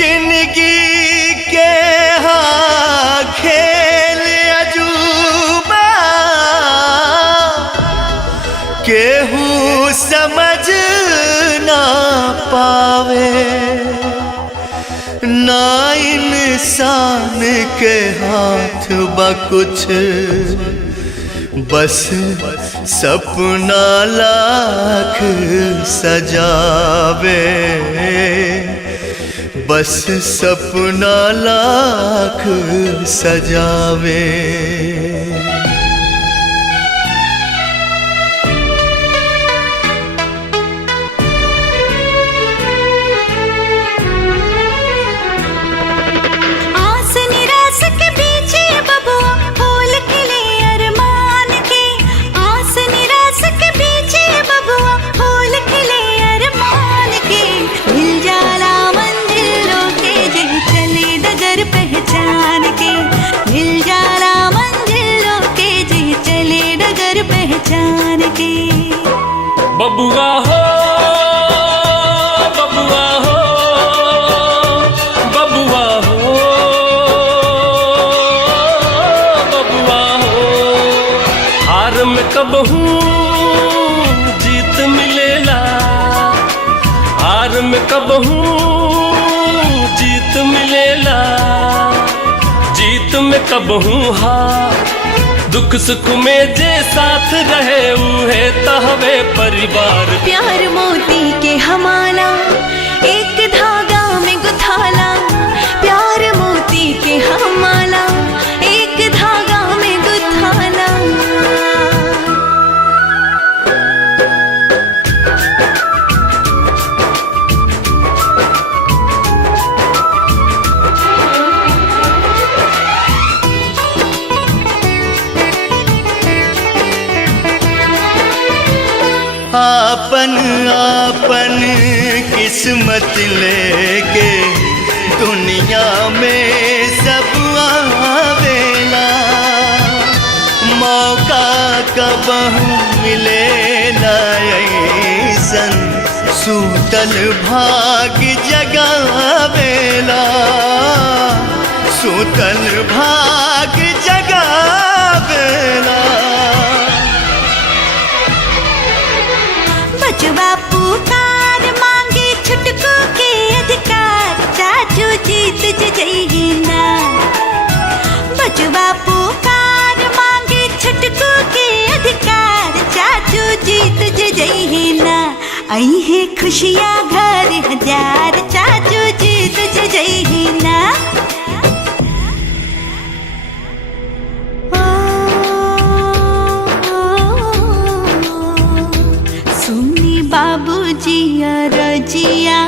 जिंदगी के हाँ खेल अजूबा केहू समझ ना पावे, ना इंसान के हाथ बा कुछ, बस सपना लाख सजावे, बस सपना लाख सजावे। बबुआ हो, बबुआ हो, बबुआ हो, बबुआ हो। हार में कब हूँ जीत मिलेला, हार में कब हूँ जीत मिलेला, जीत में कब हूँ हार। दुख सुख में जे साथ रहे उहे तहवे परिवार। प्यार मोती के हमारा एक धागा में गुथाला, प्यार मोती के हमारा एक धागा में गुथाला। आपन आपन किस्मत लेके दुनिया में सब आवेला, मौका कब मिलेला ऐसन सूतल भाग जगावेला, सूतल भाग जगावेला। बचवा पुकार मांगे छुटकू के अधिकार, चाचू जीत जइही ना। बचवा पुकार मांगे छुटकू के अधिकार, चाचू जीत जइही ना। आई है खुशियाँ घर हजार, चाचू जीत जइही ना। बाबूजी रजिया